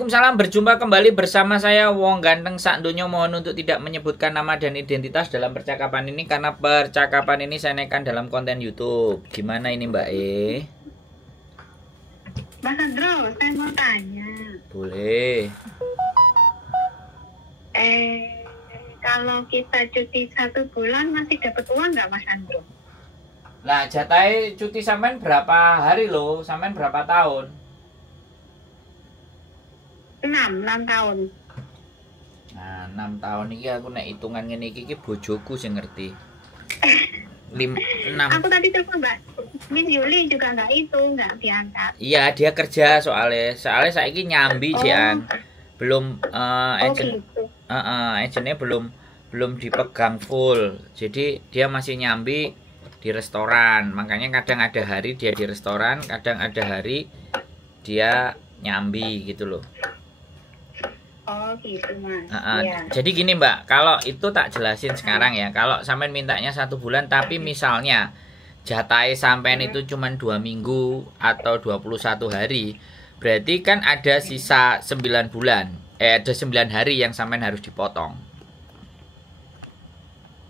Waalaikumsalam, berjumpa kembali bersama saya Wong Ganteng Sak Donya. Mohon untuk tidak menyebutkan nama dan identitas dalam percakapan ini karena percakapan ini saya naikkan dalam konten YouTube. Gimana ini Mbak E? Mas Andro, saya mau tanya. Boleh. Kalau kita cuti 1 bulan masih dapat uang nggak Mas Andro? Nah, jatah cuti sampean berapa hari loh? Sampean berapa tahun? 6 tahun. Nah, 6 tahun ini aku nek hitungan ngene iki bojoku sing ngerti. 6. Aku tadi telepon Mbak Miss Yuli juga nggak diangkat. Iya, dia kerja soalnya saiki nyambi Jiang. Belum agent Gitu. agentnya belum dipegang full. Jadi dia masih nyambi di restoran. Makanya kadang ada hari dia di restoran, kadang ada hari dia nyambi gitu loh. Oh gitu Mas. Iya. Jadi gini Mbak, kalau itu tak jelasin sekarang ya. Kalau sampean mintanya 1 bulan, tapi misalnya jatah sampean itu cuma 2 minggu atau 21 hari, berarti kan ada sisa 9 bulan. Ada 9 hari yang sampean harus dipotong.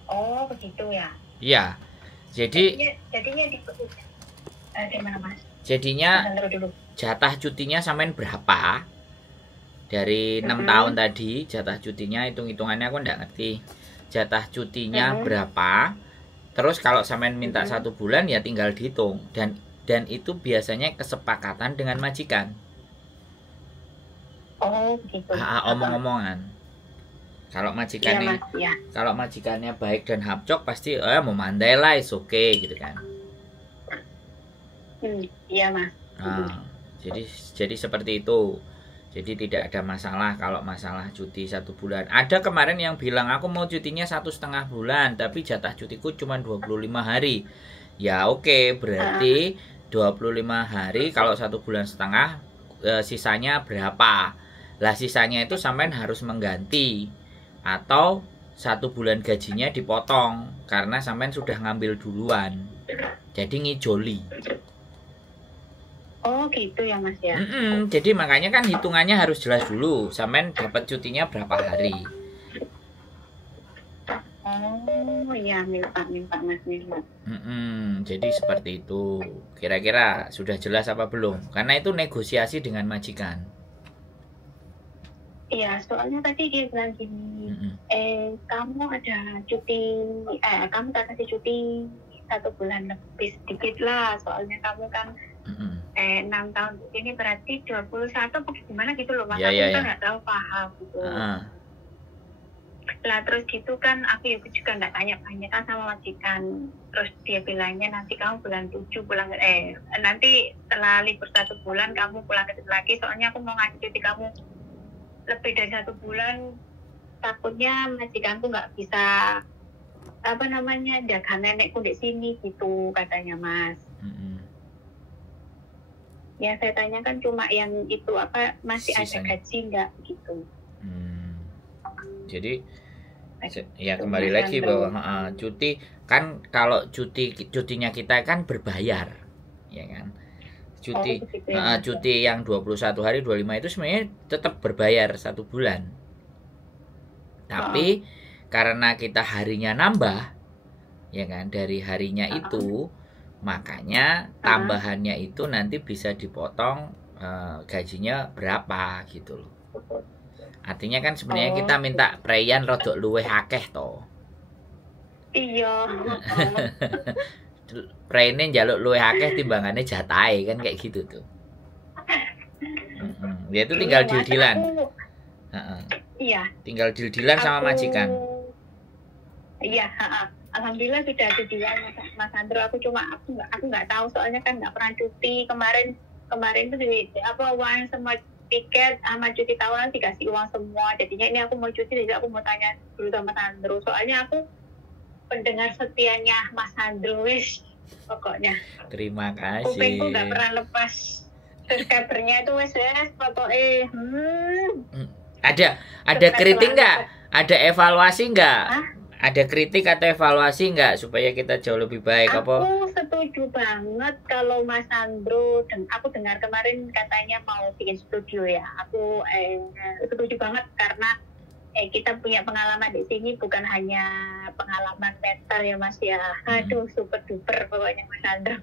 Oh begitu ya. Iya. Jadinya di mana Mas? Jadinya Mas Andro dulu. jatah cutinya sampean berapa? Dari 6 tahun tadi jatah cutinya hitung-hitungannya aku nggak ngerti. Jatah cutinya berapa? Terus kalau sampean minta 1 bulan ya tinggal dihitung dan itu biasanya kesepakatan dengan majikan. Oh begitu. Omong-omongan. Kalau majikannya kalau majikannya baik dan hapcok pasti mau mandai lah oke gitu kan. Iya Mas. Jadi seperti itu. Jadi tidak ada masalah kalau masalah cuti 1 bulan. Ada kemarin yang bilang aku mau cutinya 1,5 bulan, tapi jatah cutiku cuma 25 hari. Ya oke, berarti 25 hari kalau 1,5 bulan, sisanya berapa? Lah sisanya itu sampean harus mengganti atau 1 bulan gajinya dipotong karena sampean sudah ngambil duluan. Jadi ngijoli. Oh gitu ya Mas ya. Jadi makanya kan hitungannya harus jelas dulu. Sampean dapat cutinya berapa hari? Oh iya, minta Mas. Jadi seperti itu. Kira-kira sudah jelas apa belum? Karena itu negosiasi dengan majikan. Iya, soalnya tadi dia bilang gini, kamu ada cuti, kamu tak kasih cuti 1 bulan lebih sedikit lah, soalnya kamu kan 6 tahun ini berarti 21 gimana gitu loh Mas. Aku kan nggak tahu paham gitu. Lah terus gitu kan aku juga nggak tanya-tanya kan sama majikan. Terus dia bilangnya nanti kamu bulan 7 nanti setelah libur 1 bulan kamu pulang ke situ lagi. Soalnya aku mau ngasih cuti kamu lebih dari 1 bulan. Takutnya majikanku nggak bisa jaga nenekku di sini gitu katanya Mas. Ya saya tanyakan cuma yang itu masih sisanya. Ada gaji nggak gitu. Jadi ya kembali lagi bahwa cuti kan kalau cutinya kita kan berbayar, ya kan. Cuti yang 21 hari 25 itu sebenarnya tetap berbayar 1 bulan. Tapi karena kita harinya nambah, ya kan, dari harinya itu makanya tambahannya itu nanti bisa dipotong gajinya berapa gitu loh. Artinya kan sebenarnya kita minta preyan rodok luweh akeh to. Iya. Prene njaluk luweh akeh timbangane jatahe kan kayak gitu tuh. Dia itu tinggal deal-dealan. Iya. Tinggal deal-dealan sama majikan. Iya, alhamdulillah sudah ada deal Mas Andro. Aku nggak tahu soalnya kan nggak pernah cuti. Kemarin tuh uang semua tiket sama cuti tahunan dikasih uang semua. Jadinya ini aku mau cuti, jadi aku mau tanya dulu sama Mas Andro. Soalnya aku pendengar setianya Mas Andro wis pokoknya. Terima kasih. Kupingku nggak pernah lepas subscribernya itu wis pokoknya. Ada kritik nggak? Ada evaluasi nggak? Ada kritik atau evaluasi nggak supaya kita jauh lebih baik? Aku setuju banget kalau Mas Sandro, dan aku dengar kemarin katanya mau bikin studio ya. Aku setuju banget karena kita punya pengalaman di sini, bukan hanya pengalaman mental ya Mas ya. Aduh, super duper pokoknya Mas Sandro.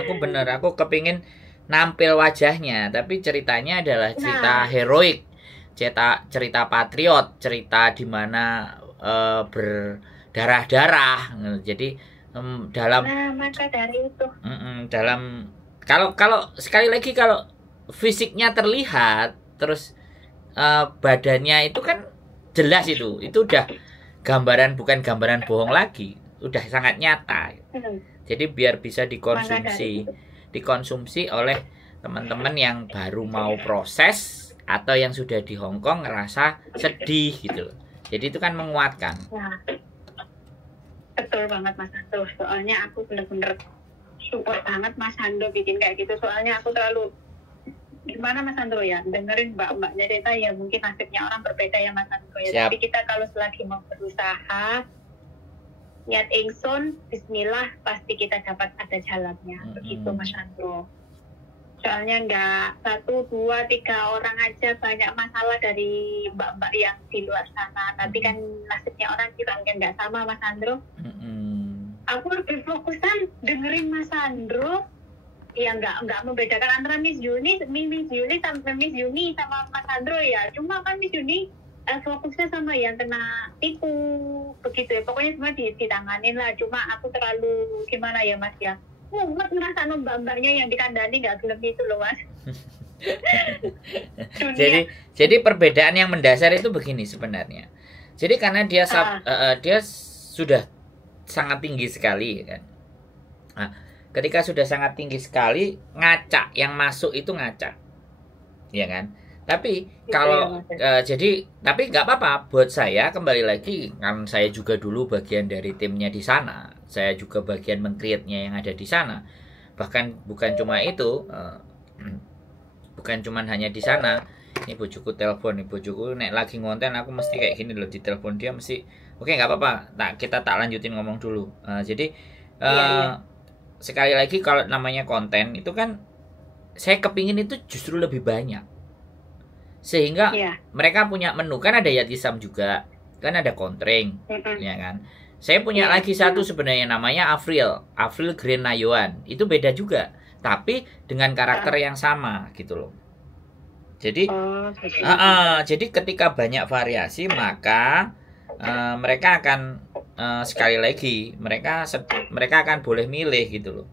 Aku bener, aku kepingin nampil wajahnya, tapi ceritanya adalah cerita heroik, cerita patriot, cerita di mana berdarah-darah. Jadi dalam maka dari itu dalam kalau sekali lagi kalau fisiknya terlihat terus badannya itu kan jelas, itu udah gambaran, bukan gambaran bohong lagi, udah sangat nyata. Jadi biar bisa dikonsumsi oleh teman-teman yang baru mau proses atau yang sudah di Hong Kong ngerasa sedih gitu loh. Jadi itu kan menguatkan. Betul banget Mas Sandro, soalnya aku bener-bener support banget Mas Sandro bikin kayak gitu. Soalnya aku terlalu gimana Mas Sandro ya, dengerin mbak-mbaknya cerita ya, mungkin nasibnya orang berbeda ya Mas Sandro ya. Tapi kita kalau selagi mau berusaha, niat ingsun, bismillah, pasti kita dapat ada jalannya. Begitu Mas Sandro. Soalnya nggak 1, 2, 3 orang aja banyak masalah dari mbak-mbak yang di luar sana. Tapi kan nasibnya orang juga nggak sama Mas Sandro. Aku lebih fokusan dengerin Mas Sandro. Ya nggak membedakan antara Miss Yuni sama Miss Yuni sama Mas Sandro ya. Cuma kan Miss Yuni fokusnya sama yang kena tipu begitu ya. Pokoknya semua ditanganin lah. Cuma aku terlalu gimana ya Mas ya. Mumet ngerasa mbak-mbaknya yang dikandani nggak gelem itu loh Mas. jadi perbedaan yang mendasar itu begini sebenarnya. Jadi karena dia sudah sangat tinggi sekali kan. Nah, ketika sudah sangat tinggi sekali, ngacak yang masuk itu ngacak, ya kan? Tapi kalau tapi nggak apa-apa buat saya, kembali lagi kan saya juga dulu bagian dari timnya di sana, saya juga bagian meng-create-nya yang ada di sana. Bahkan bukan cuma itu, bukan cuma hanya di sana. Ini bojoku telepon, nih bojoku nek lagi ngonten aku mesti kayak gini loh, ditelepon dia mesti oke nggak apa-apa, kita tak lanjutin ngomong dulu. Jadi sekali lagi kalau namanya konten itu kan saya kepingin itu justru lebih banyak. Sehingga mereka punya menu, kan ada yatisam juga, kan ada kontreng, ya kan. Saya punya lagi satu sebenarnya namanya Avril Green Nayuan, itu beda juga, tapi dengan karakter yang sama gitu loh. Jadi, jadi ketika banyak variasi maka mereka akan sekali lagi mereka akan boleh milih gitu loh.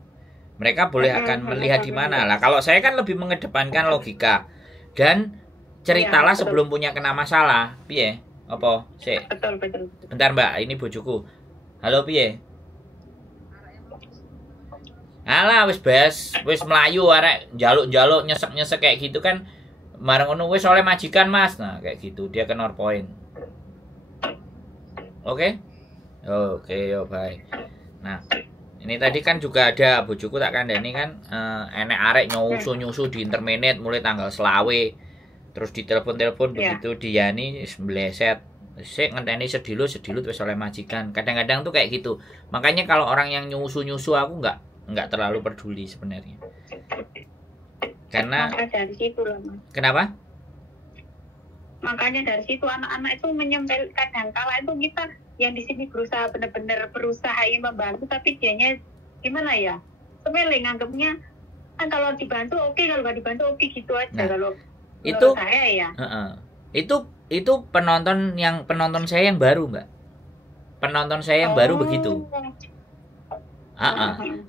Mereka boleh akan melihat di mana lah. Kalau saya kan lebih mengedepankan logika dan ceritalah sebelum punya kena masalah. Piye? Apa? Sik. Betul. Bentar Mbak, ini bojoku. Halo piye? Alah wis melayu arek njaluk-njaluk nyesek-nyesek kayak gitu kan. Marang ngono wis oleh majikan Mas. Nah, kayak gitu dia ke North Point. Oke, yo bye. Nah, ini tadi kan juga ada bojoku tak kandhani kan enek arek nyusu di interminate mulai tanggal selawe. Terus ditelepon begitu Diani mbleset. Sik ngenteni sedilut wis oleh majikan. Kadang-kadang tuh kayak gitu. Makanya kalau orang yang nyusu aku nggak terlalu peduli sebenarnya. Karena dari situ lah Mas. Kenapa? Makanya dari situ anak-anak itu menyempel, kadang kala itu kita yang di sini berusaha ingin membantu, tapi dianya gimana ya? Sepele nganggapnya kan kalau dibantu oke, kalau nggak dibantu oke gitu aja. Nah, kalau itu saya ya. Itu penonton saya yang baru Mbak. Penonton saya yang baru begitu.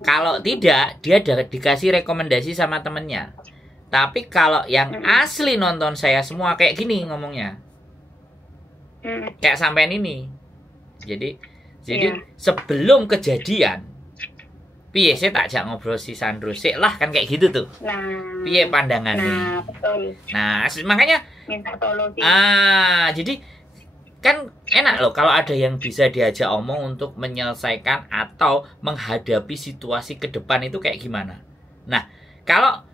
Kalau tidak dia dikasih rekomendasi sama temennya. Tapi kalau yang asli nonton saya semua kayak gini ngomongnya. Kayak sampean ini. Jadi sebelum kejadian piye saya tak jak ngobrol si Sandro sik lah kan kayak gitu tuh. Piye pandangannya? Nah, betul. Nah, makanya minta tolong sih. Jadi kan enak loh kalau ada yang bisa diajak omong untuk menyelesaikan atau menghadapi situasi ke depan itu kayak gimana. Nah, kalau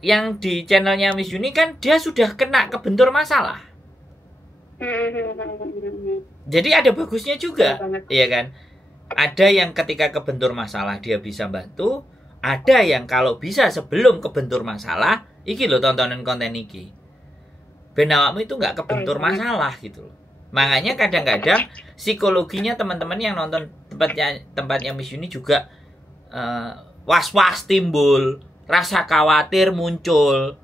yang di channelnya Miss Yuni kan dia sudah kena kebentur masalah. Jadi ada bagusnya juga, iya kan? Ada yang ketika kebentur masalah dia bisa bantu, ada yang kalau bisa sebelum kebentur masalah, iki lo tontonan konten iki. Ben awakmu itu nggak kebentur masalah gitu loh. Makanya kadang-kadang psikologinya teman-teman yang nonton tempatnya Miss Yuni juga was-was timbul, rasa khawatir muncul,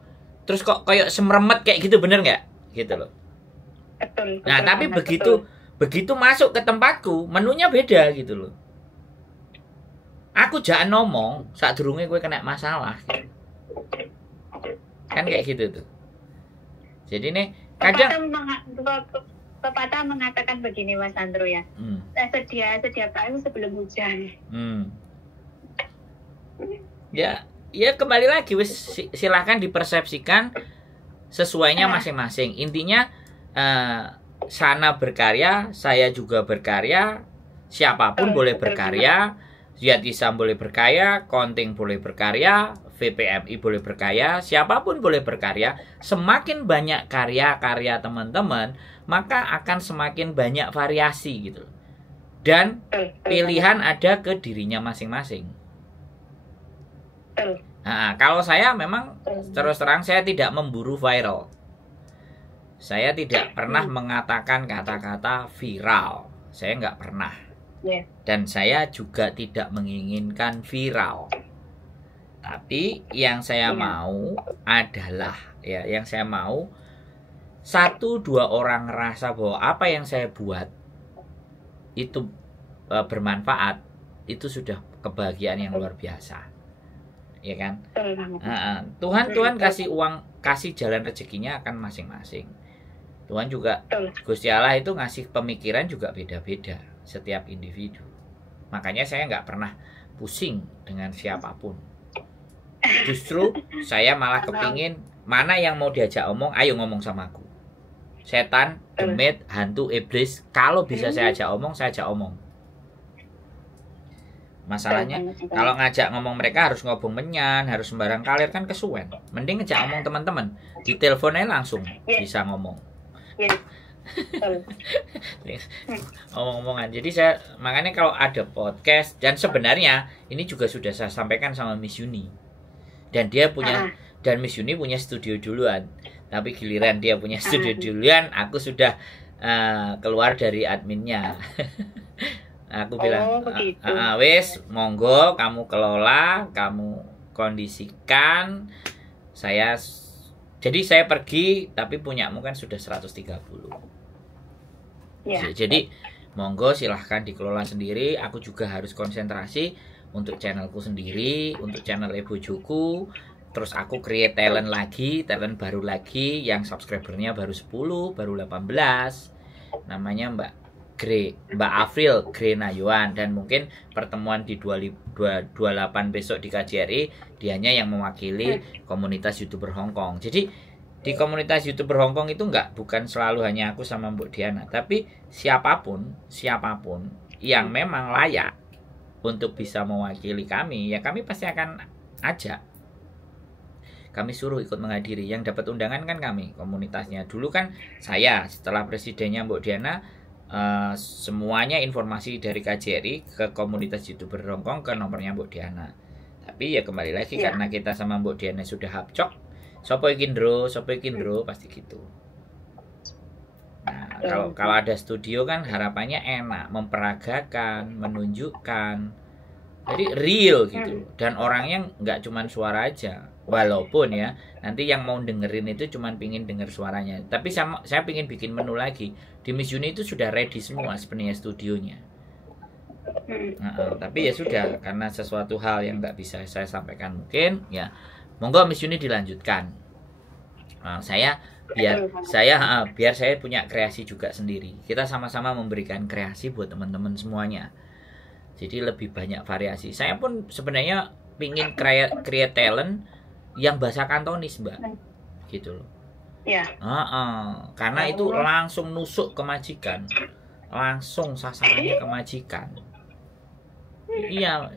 terus kok kayak semremet kayak gitu, bener nggak? Gitu loh. Betul. Nah, tapi begitu masuk ke tempatku, menunya beda gitu loh. Aku jangan ngomong saat durungnya gue kena masalah. Gitu. Kan kayak gitu tuh. Jadi nih kadang pepatah mengatakan begini Mas Andro ya. Sedia payung sebelum hujan. Ya kembali lagi silahkan dipersepsikan sesuainya masing-masing. Intinya sana berkarya, saya juga berkarya, siapapun boleh berkarya, Ziyad Isam boleh berkarya, Konting boleh berkarya, VPMI boleh berkarya, siapapun boleh berkarya. Semakin banyak karya-karya teman-teman, maka akan semakin banyak variasi gitu. Dan pilihan ada ke dirinya masing-masing. Nah, kalau saya memang terus terang saya tidak memburu viral. Saya tidak pernah mengatakan kata-kata viral. Saya nggak pernah. Dan saya juga tidak menginginkan viral. Tapi yang saya mau adalah yang saya mau 1-2 orang ngerasa bahwa apa yang saya buat itu bermanfaat, itu sudah kebahagiaan yang luar biasa. Ya kan? Tuhan kasih uang, kasih jalan rezekinya akan masing-masing. Tuhan juga, Gusti Allah itu ngasih pemikiran juga beda-beda setiap individu. Makanya saya nggak pernah pusing dengan siapapun. Justru saya malah kepingin mana yang mau diajak omong, ayo ngomong sama aku. Setan, demit, hantu, iblis, kalau bisa saya ajak omong, saya ajak omong. Masalahnya kalau ngajak ngomong mereka harus ngobong menyan, harus sembarang kalir kan kesuwen. Mending ngajak ngomong teman-teman, di teleponnya langsung bisa ngomong. Ngomong-ngomongan. Jadi saya makanya kalau ada podcast, dan sebenarnya ini juga sudah saya sampaikan sama Miss Yuni. Dan dia punya dan Miss Yuni punya studio duluan. Tapi giliran dia punya studio duluan, aku sudah keluar dari adminnya. Aku bilang, wes monggo kamu kelola, kamu kondisikan. Jadi saya pergi, tapi punyamu kan sudah 130. Jadi monggo silahkan dikelola sendiri. Aku juga harus konsentrasi untuk channelku sendiri, untuk channel Bojoku. Terus aku create talent baru lagi, yang subscribernya baru 10, baru 18. Namanya Mbak Afril Gre Nayuan, dan mungkin pertemuan di 28 besok di KJRI dianya yang mewakili komunitas YouTuber Hongkong. Jadi di komunitas YouTuber Hongkong itu bukan selalu hanya aku sama Mbak Diana, tapi siapapun yang memang layak untuk bisa mewakili kami, ya kami pasti akan ajak. Kami suruh ikut menghadiri. Yang dapat undangan kan kami, komunitasnya. Dulu kan saya, setelah presidennya Mbak Diana, semuanya informasi dari KJRI ke komunitas YouTuber Hongkong ke nomornya Mbak Diana. Tapi ya kembali lagi karena kita sama Mbak Diana sudah hapcok, sopo ikindro pasti gitu. Nah, kalau ada studio kan harapannya enak, memperagakan, menunjukkan. Jadi real gitu. Dan orangnya nggak cuman suara aja. Walaupun ya nanti yang mau dengerin itu cuman pingin denger suaranya. Tapi saya pingin bikin menu lagi. Di Miss Yuni itu sudah ready semua sebenarnya studionya. Tapi ya sudah, karena sesuatu hal yang nggak bisa saya sampaikan mungkin, ya monggo Miss Yuni dilanjutkan. Biar saya punya kreasi juga sendiri. Kita sama-sama memberikan kreasi buat teman-teman semuanya. Jadi lebih banyak variasi. Saya pun sebenarnya pingin create talent yang bahasa Kantonis, Mbak. Gitu loh. Karena itu langsung nusuk ke majikan. Langsung sasarannya ke majikan. Iya,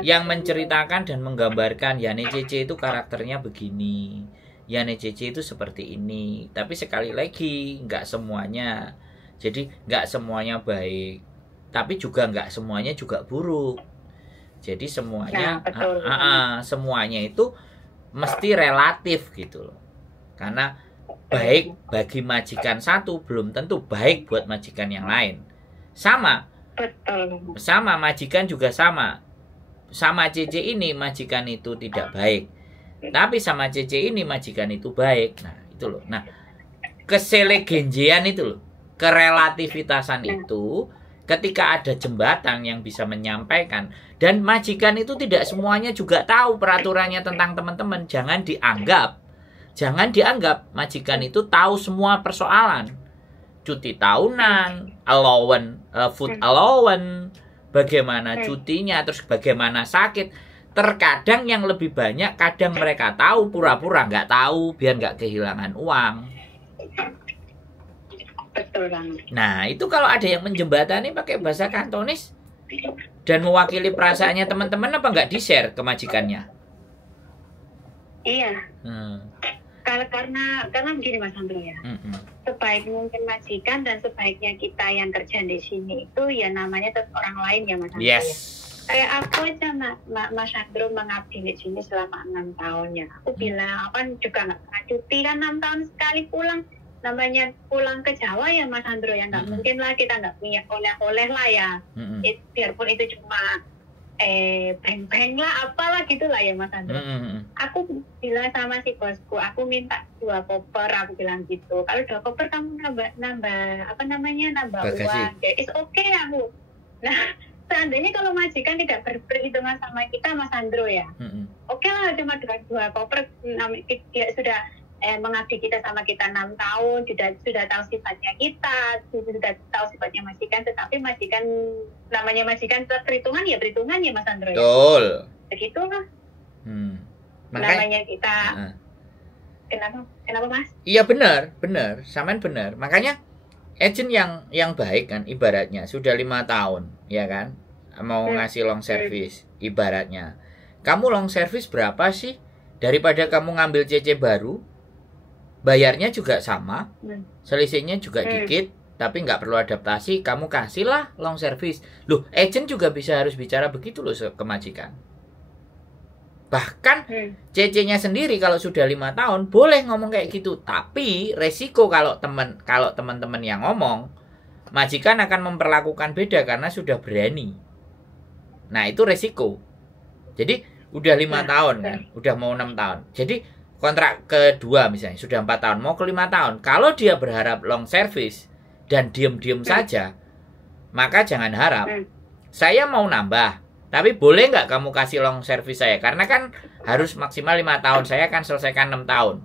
yang menceritakan dan menggambarkan Yane Cece itu karakternya begini. Yane Cece itu seperti ini. Tapi sekali lagi, nggak semuanya. Jadi nggak semuanya baik. tapi juga nggak semuanya juga buruk. Jadi semuanya semuanya itu mesti relatif gitu loh. Karena baik bagi majikan satu belum tentu baik buat majikan yang lain. Sama majikan juga sama. Sama CC ini majikan itu tidak baik, tapi sama CC ini majikan itu baik. Nah itu loh. Nah keselegenjian itu loh, kerelativitasan itu ketika ada jembatan yang bisa menyampaikan, dan majikan itu tidak semuanya juga tahu peraturannya tentang teman-teman. Jangan dianggap majikan itu tahu semua persoalan. Cuti tahunan, food allowance, bagaimana cutinya, terus bagaimana sakit. Terkadang yang lebih banyak, kadang mereka tahu, pura-pura nggak tahu, biar nggak kehilangan uang. Betul banget. Nah, itu kalau ada yang menjembatani pakai bahasa Kantonis dan mewakili perasaannya teman-teman, apa nggak di-share ke majikannya? Iya. Karena begini Mas Andro ya. Sebaik mungkin majikan dan sebaiknya kita yang kerja di sini itu ya namanya tetap orang lain ya Mas Andro. Yes. Kayak aku aja Mas Andro mengabdi di sini selama 6 tahun ya. Aku bilang kan juga nggak pernah cuti kan 6 tahun sekali pulang. Namanya pulang ke Jawa ya Mas Andro ya, nggak mungkin lah kita nggak punya oleh-oleh lah ya. Biarpun itu cuma beng-beng lah apalah gitulah ya Mas Andro. Aku bilang sama si bosku, aku minta 2 koper, aku bilang gitu. Kalau 2 koper kamu nambah Bagasi. Uang, ya it's okay aku. Nah seandainya kalau majikan tidak berhitungan sama kita Mas Andro ya, oke lah cuma 2 koper, dia sudah mengabdi kita sama kita 6 tahun, sudah tahu sifatnya kita, sudah tahu sifatnya majikan, tetapi majikan, namanya majikan perhitungan ya Mas Andro ya. Betul. Begitulah. Makanya namanya kita. Kenapa Mas? Iya benar, samain benar. Makanya agent yang baik kan ibaratnya sudah 5 tahun, ya kan? Mau ngasih long service ibaratnya. Kamu long service berapa sih? Daripada kamu ngambil CC baru, bayarnya juga sama, selisihnya juga dikit, tapi nggak perlu adaptasi, kamu kasihlah long service. Loh, agent juga harus bicara begitu loh ke majikan. Bahkan CC-nya sendiri kalau sudah 5 tahun boleh ngomong kayak gitu. Tapi resiko kalau teman-teman yang ngomong, majikan akan memperlakukan beda karena sudah berani. Nah itu resiko. Jadi udah 5 tahun kan, udah mau 6 tahun. Jadi kontrak kedua misalnya sudah 4 tahun, mau ke 5 tahun. Kalau dia berharap long service dan diem-diem saja, maka jangan harap. Saya mau nambah, tapi boleh nggak kamu kasih long service saya? Karena kan harus maksimal 5 tahun, saya akan selesaikan 6 tahun.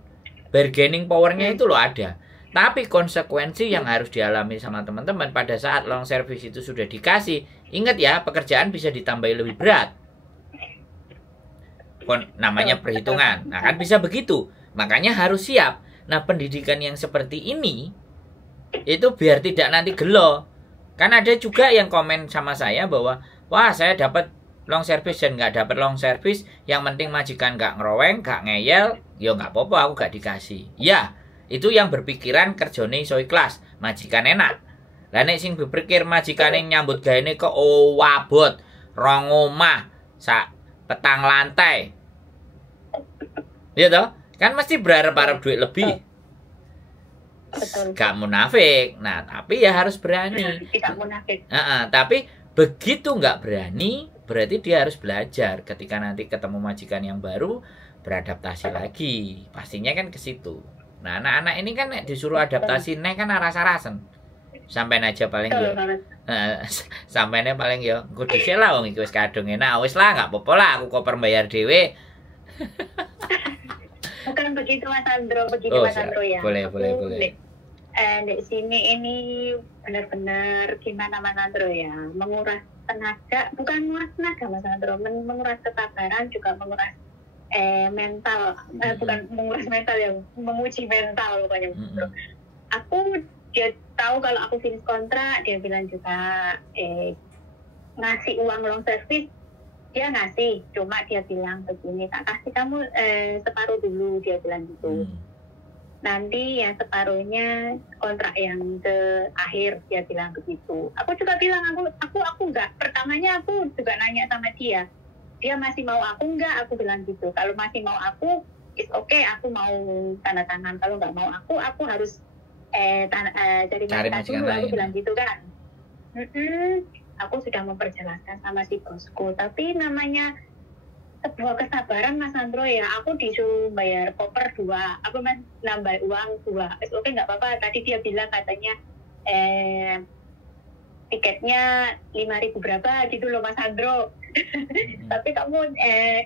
Bargaining powernya itu loh ada. Tapi konsekuensi yang harus dialami sama teman-teman pada saat long service itu sudah dikasih, ingat ya, pekerjaan bisa ditambahi lebih berat. Namanya perhitungan. Nah kan bisa begitu. Makanya harus siap. Nah pendidikan yang seperti ini itu biar tidak nanti gelo. Kan ada juga yang komen sama saya bahwa wah saya dapat long service dan nggak dapat long service, yang penting majikan nggak ngeroweng, nggak ngeyel, ya nggak apa-apa aku nggak dikasih. Ya itu yang berpikiran kerjone iso ikhlas, majikan enak. Lah nek sing berpikir majikan yang nyambut gaene ke wabot, rong omah, sak petang lantai, ya toh, kan mesti berharap duit lebih. Betul. Gak munafik. Nah, tapi ya harus berani. Tidak munafik. Tapi begitu nggak berani, berarti dia harus belajar. Ketika nanti ketemu majikan yang baru, beradaptasi lagi. Pastinya kan ke situ. Nah, anak-anak ini kan disuruh adaptasi, nek kan rasa-rasen. Sampai aja paling ya. Sampainya paling ya, kudu dhisik lah wong iki wis kadung enak. Wis lah, nggak apa-apa lah, aku koper bayar dhewe. Bukan begitu Mas Andro, Mas Andro ya. Boleh. Di sini ini benar-benar gimana Mas Andro ya, menguras tenaga, bukan menguras tenaga Mas Andro, menguras kesabaran, juga menguras mental, bukan menguras mental ya, menguji mental pokoknya Mas Andro. Dia tahu kalau aku finish kontrak, dia bilang juga ngasih uang long service, dia ngasih, cuma dia bilang begini, tak kasih kamu separuh dulu, dia bilang gitu. nanti yang separuhnya kontrak yang terakhir, dia bilang begitu. Aku juga bilang aku enggak. Pertamanya aku juga nanya sama dia masih mau aku enggak, aku bilang gitu. Kalau masih mau aku, it's okay, aku mau tanda tangan. Kalau nggak mau aku harus cari majikan dulu, aku bilang gitu kan. Aku sudah memperjelaskan sama si bosku, tapi namanya sebuah kesabaran Mas Andro ya. Aku disuruh bayar koper 2, apa Mas, nambah uang 2. Oke, nggak apa-apa. Tadi dia bilang katanya tiketnya 5.000 berapa gitu loh Mas Andro. Tapi kamu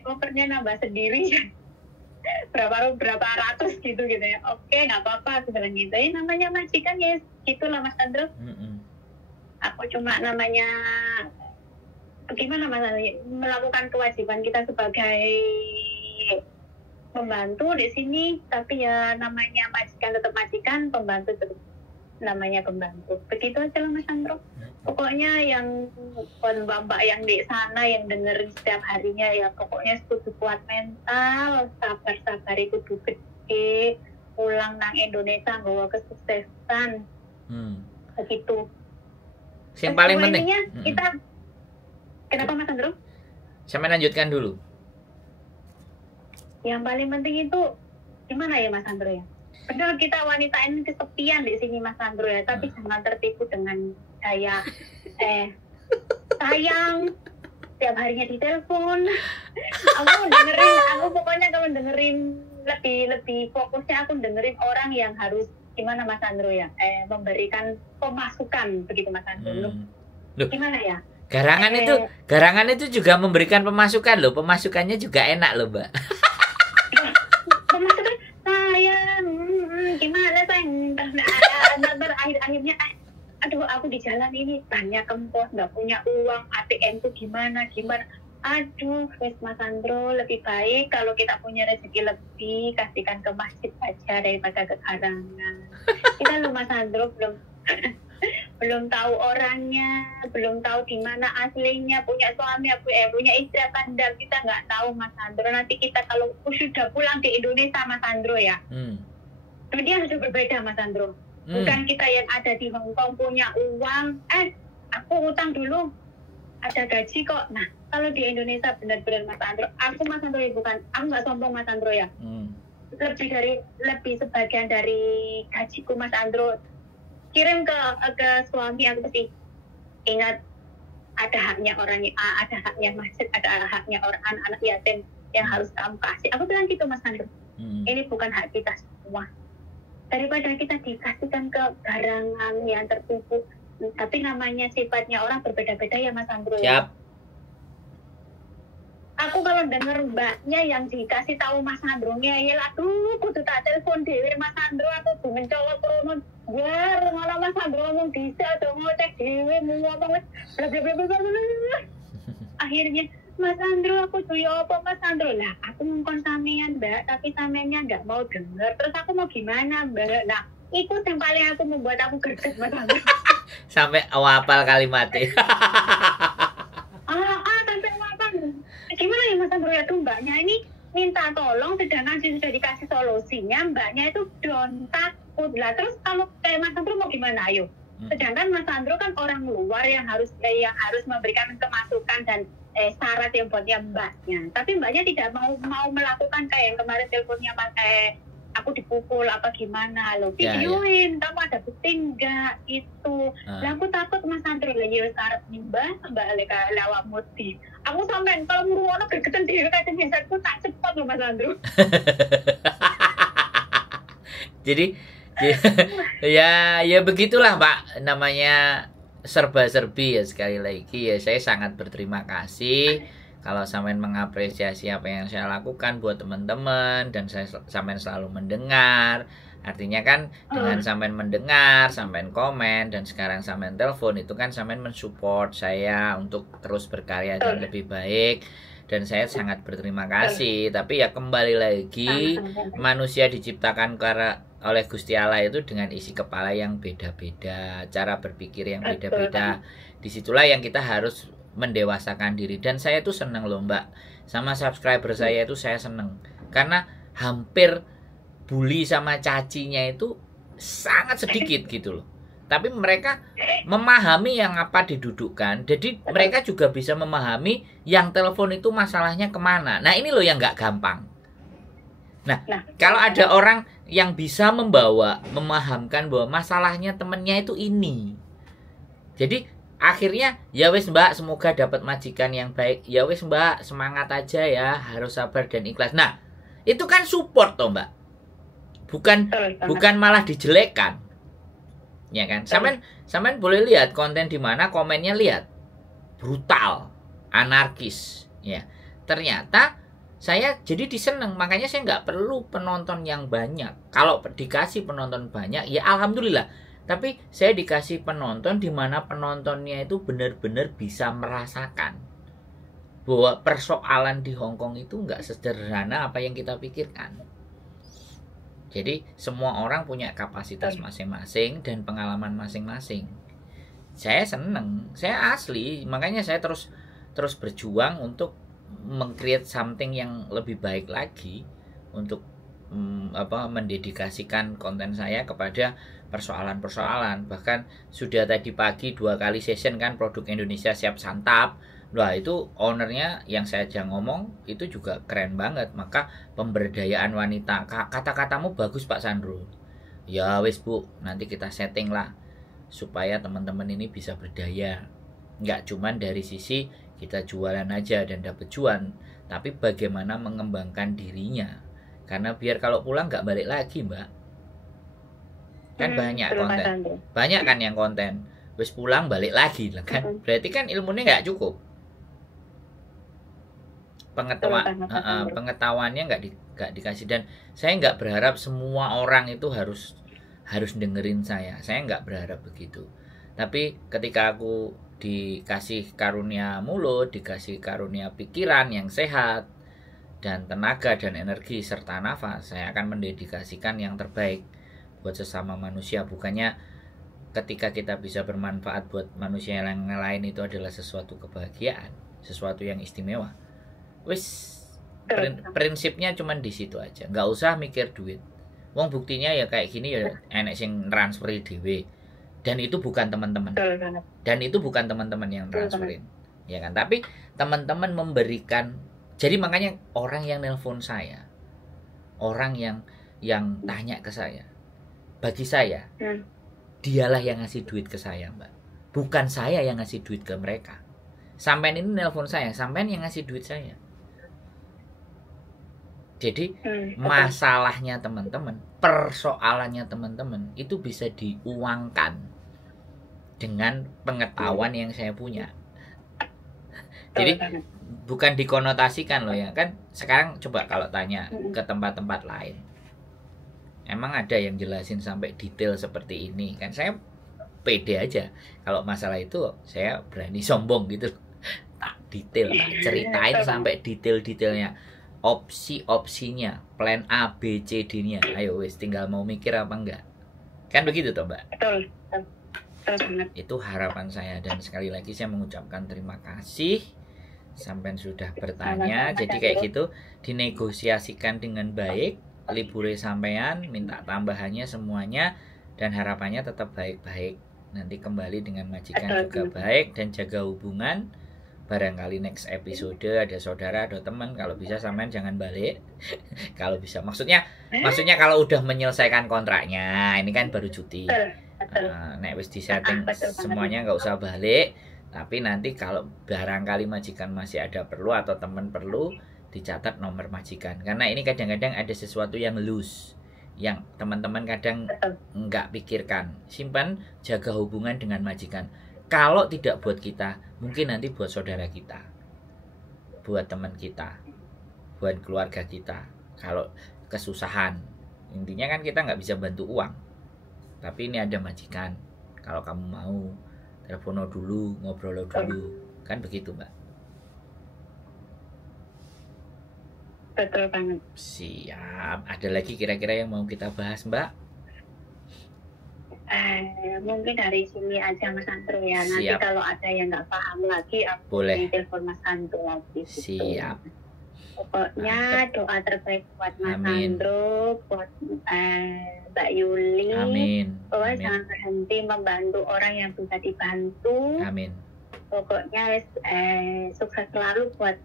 kopernya nambah sendiri berapa ratus gitu ya. Oke, nggak apa-apa, aku bilang gitu. Namanya majikan ya gitulah Mas Andro. Aku cuma namanya gimana Mas Andro, melakukan kewajiban kita sebagai pembantu di sini, tapi ya namanya majikan tetap majikan, pembantu tetap namanya pembantu. Begitu aja lah Mas Andro. Pokoknya yang mbak-mbak yang di sana yang dengerin setiap harinya ya, pokoknya kudu kuat mental, sabar itu gede, pulang nang Indonesia bawa kesuksesan. Begitu. Yang paling penting kita kenapa Mas Andro? Saya lanjutkan dulu. Yang paling penting itu gimana ya Mas Andro ya? Benar, kita wanita ini kesepian di sini Mas Andro ya, tapi jangan tertipu dengan gaya sayang tiap harinya di telepon. Aku pokoknya kalau dengerin lebih fokusnya aku dengerin orang yang harus gimana Mas Andro ya, memberikan pemasukan begitu Mas Andro. Loh, gimana ya? Garangan itu juga memberikan pemasukan loh, pemasukannya juga enak loh Mbak. Pemasukan saya gimana sayang, akhirnya aduh aku di jalan ini banyak kempos, nggak punya uang, ATM tuh gimana, aduh wes Mas Andro, lebih baik kalau kita punya rezeki lebih kasihkan ke masjid aja daripada ke garangan. Kita loh Mas Andro belum tahu orangnya, belum tahu di mana aslinya, punya suami punya istri apa enggak, kita nggak tahu Mas Andro. Nanti kita kalau sudah pulang ke Indonesia Mas Andro ya, dia sudah berbeda Mas Andro. Bukan kita yang ada di Hong Kong punya uang, aku utang dulu, ada gaji kok. Nah kalau di Indonesia benar-benar Mas Andro, aku nggak sombong Mas Andro ya, lebih sebagian dari gajiku Mas Andro kirim ke suami, aku pasti ingat ada haknya ada haknya masjid, ada haknya orang anak-anak yatim yang harus kamu kasih. Aku bilang gitu Mas Andro. Ini bukan hak kita semua. Daripada kita dikasihkan ke garangan yang tertipu, tapi namanya sifatnya orang berbeda-beda ya Mas Andro. Siap. Aku kalau denger mbaknya yang dikasih tahu Mas Andro ngeyel, aduh kudu tak telepon dewe Mas Andro, aku mencolok turun malah Mas Andro ngomong bisa dong, ngecek dewe ngomong akhirnya Mas Andro aku tuh ya apa Mas Andro lah, aku ngomong sampean Mbak, tapi sampeannya nggak mau denger, terus aku mau gimana Mbak? Nah itu yang paling aku membuat aku greget Mas Andro. Sampai hafal kalimatnya. Gimana ya Mas Andro ya, tuh mbaknya ini minta tolong, sedangkan sudah dikasih solusinya, mbaknya itu down takut lah. Terus kalau kayak Mas Andro mau gimana ayo? Sedangkan Mas Andro kan orang luar yang harus memberikan kemasukan dan syarat yang buatnya mbaknya. Tapi mbaknya tidak mau melakukan kayak yang kemarin teleponnya aku dipukul apa gimana loh, videoin kamu ada bukti enggak itu. Lah aku takut Mas Andro lah ya sarap mbak leka lawak muti. Aku sampai kalau ngurungono gregetan dhewe kadang biasaku tak cepot loh Mas Andro. Jadi ya begitulah Pak, namanya serba-serbi ya. Sekali lagi ya saya sangat berterima kasih kalau sampean mengapresiasi apa yang saya lakukan buat teman-teman, dan sampean selalu mendengar. Artinya kan dengan sampean mendengar, sampean komen, dan sekarang sampean telepon, itu kan sampean mensupport saya untuk terus berkarya dan lebih baik. Dan saya sangat berterima kasih. Tapi ya kembali lagi, manusia diciptakan oleh Gusti Allah itu dengan isi kepala yang beda-beda, cara berpikir yang beda-beda. Disitulah yang kita harus mendewasakan diri. Dan saya tuh seneng loh Mbak, sama subscriber saya itu saya seneng, karena hampir bully sama cacinya itu sangat sedikit gitu loh. Tapi mereka memahami yang apa didudukkan. Jadi mereka juga bisa memahami yang telepon itu masalahnya kemana. Nah ini loh yang nggak gampang. Nah kalau ada orang yang bisa memahamkan bahwa masalahnya temennya itu ini. Jadi akhirnya ya wes mbak, semoga dapat majikan yang baik. Ya wes mbak, semangat aja ya, harus sabar dan ikhlas. Nah itu kan support toh mbak. Bukan malah dijelekkan. Ya kan? Sampean boleh lihat konten di mana komennya lihat brutal, anarkis, ya. Ternyata saya jadi diseneng, makanya saya nggak perlu penonton yang banyak. Kalau dikasih penonton banyak, ya alhamdulillah. Tapi saya dikasih penonton di mana penontonnya itu benar-benar bisa merasakan bahwa persoalan di Hong Kong itu nggak sederhana apa yang kita pikirkan. Jadi semua orang punya kapasitas masing-masing dan pengalaman masing-masing. Saya seneng, saya asli, makanya saya terus berjuang untuk meng-create something yang lebih baik lagi, untuk mendedikasikan konten saya kepada persoalan-persoalan. Bahkan sudah tadi pagi 2 kali session kan produk Indonesia siap santap. Wah itu ownernya yang saya ajak ngomong itu juga keren banget. Maka pemberdayaan wanita, kata-katamu bagus Pak Sandro. Ya wis Bu, nanti kita setting lah supaya teman-teman ini bisa berdaya. Nggak cuman dari sisi kita jualan aja dan dapat cuan, tapi bagaimana mengembangkan dirinya. Karena biar kalau pulang nggak balik lagi Mbak. Kan banyak konten, banyak kan yang konten wis pulang balik lagi lah kan. Berarti kan ilmunya nggak cukup. Pengetahuannya nggak dikasih. Dan saya nggak berharap semua orang itu harus dengerin saya nggak berharap begitu. Tapi ketika aku dikasih karunia mulut, dikasih karunia pikiran yang sehat dan tenaga dan energi serta nafas, saya akan mendedikasikan yang terbaik buat sesama manusia. Bukannya ketika kita bisa bermanfaat buat manusia yang lain itu adalah sesuatu kebahagiaan, sesuatu yang istimewa. Wis prinsipnya cuman di situ aja, nggak usah mikir duit. Wong buktinya ya kayak gini ya enek sing transferi dhewe. Dan itu bukan teman-teman. Dan itu bukan teman-teman yang transferin. Ya kan? Tapi teman-teman memberikan. Jadi makanya orang yang nelpon saya, orang yang tanya ke saya, bagi saya dialah yang ngasih duit ke saya, Mbak. Bukan saya yang ngasih duit ke mereka. Sampean ini nelpon saya, sampean yang ngasih duit saya. Jadi masalahnya teman-teman, persoalannya teman-teman itu bisa diuangkan dengan pengetahuan yang saya punya. Jadi bukan dikonotasikan loh ya kan. Sekarang coba kalau tanya ke tempat-tempat lain, emang ada yang jelasin sampai detail seperti ini kan? Saya pede aja kalau masalah itu saya berani sombong gitu. Tak detail, tak ceritain sampai detail-detailnya, opsi-opsinya, plan A, B, C, D-nya. Ayo wis tinggal mau mikir apa enggak. Kan begitu toh, Mbak? Betul. Itu harapan saya, dan sekali lagi saya mengucapkan terima kasih sampai sudah bertanya. Jadi kayak gitu dinegosiasikan dengan baik, libure sampean, minta tambahannya semuanya, dan harapannya tetap baik-baik. Nanti kembali dengan majikan juga baik dan jaga hubungan. Barangkali next episode ada saudara, ada teman, kalau bisa sampean jangan balik. Kalau bisa, maksudnya kalau udah menyelesaikan kontraknya, ini kan baru cuti. Nek wis disetting semuanya nggak usah balik. Tapi nanti kalau barangkali majikan masih ada perlu atau teman perlu, dicatat nomor majikan. Karena ini kadang-kadang ada sesuatu yang loose, yang teman-teman kadang nggak pikirkan. Simpan, jaga hubungan dengan majikan. Kalau tidak buat kita, mungkin nanti buat saudara kita, buat teman kita, buat keluarga kita. Kalau kesusahan, intinya kan kita nggak bisa bantu uang. Tapi ini ada majikan. Kalau kamu mau, telepono dulu, ngobrol dulu. Kan begitu, Mbak. Betul banget. Siap. Ada lagi kira-kira yang mau kita bahas, Mbak? Mungkin dari sini aja Mas Sandro ya. Nanti Siap. kalau ada yang nggak paham lagi, aku Boleh. telepon Mas Sandro lagi. Siap. Pokoknya doa terbaik buat Mas Amin. Sandro, buat Mbak Yuli. Amin. Pokoknya Amin. jangan berhenti membantu orang yang bisa dibantu. Amin. Pokoknya sukses selalu buat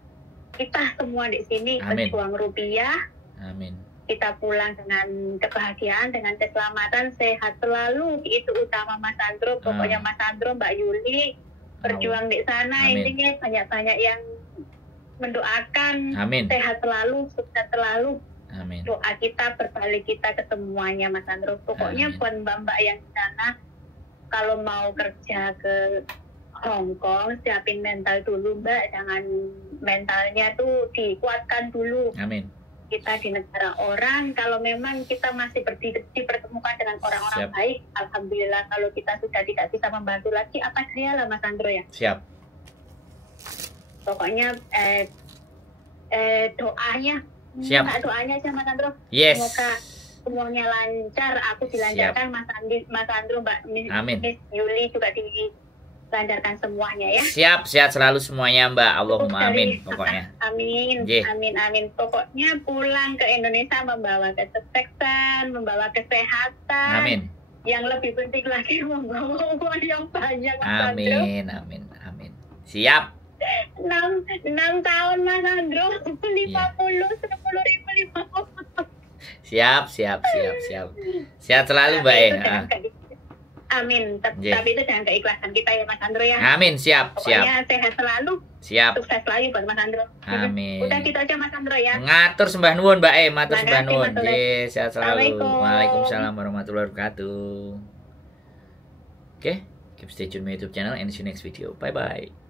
kita semua di sini, Amin. pejuang rupiah. Amin. Kita pulang dengan kebahagiaan, dengan keselamatan, sehat selalu. Itu utama Mas Sandro. Pokoknya Mas Sandro, Mbak Yuli, berjuang di sana. Amin. Intinya banyak-banyak yang mendoakan Amin. sehat selalu, sukses selalu. Amin. Doa kita berbalik kita ke semuanya, Mas Sandro. Pokoknya Amin. buat mbak-mbak yang di sana, kalau mau kerja ke Hong Kong, siapin mental dulu, Mbak. Jangan mentalnya tuh dikuatkan dulu. Amin. Kita di negara orang, kalau memang kita masih dipertemukan dengan orang-orang Siap. baik, alhamdulillah. Kalau kita sudah tidak bisa membantu lagi, apa daya lah, Mas Sandro ya. Siap. Pokoknya doanya, Siap. doanya aja Mas Sandro. Yes. Semoga semuanya lancar, aku dilancarkan, Mas Sandro, Mbak Amin. Miss Yuli juga dilancarkan semuanya ya. Siap, sehat selalu semuanya, Mbak. Allahumma amin. Pokoknya. Amin, Ye. amin. Pokoknya pulang ke Indonesia membawa kesuksesan, membawa kesehatan. Amin. Yang lebih penting lagi membawa uang yang banyak, Mas Sandro. Amin. Amin. Amin. Siap. 6 tahun Mas Sandro, 50, 10.000. Siap. Sehat selalu, Mbak. Itu jangan amin. Ye. Tapi itu jangan keikhlasan kita ya, Mas Sandro ya. Amin. Siap. Pokoknya sehat selalu, Siap. sukses selalu buat Mas Sandro. Amin. Udah gitu aja Mas Sandro ya. Ngatur sembah nuwun, Mbak. Matur Makasih, sembah nuwun. Mas Sandro. Ye, sehat selalu. Assalamualaikum. Waalaikumsalam warahmatullahi wabarakatuh. Oke, keep stay tune my YouTube channel and see you next video. Bye bye.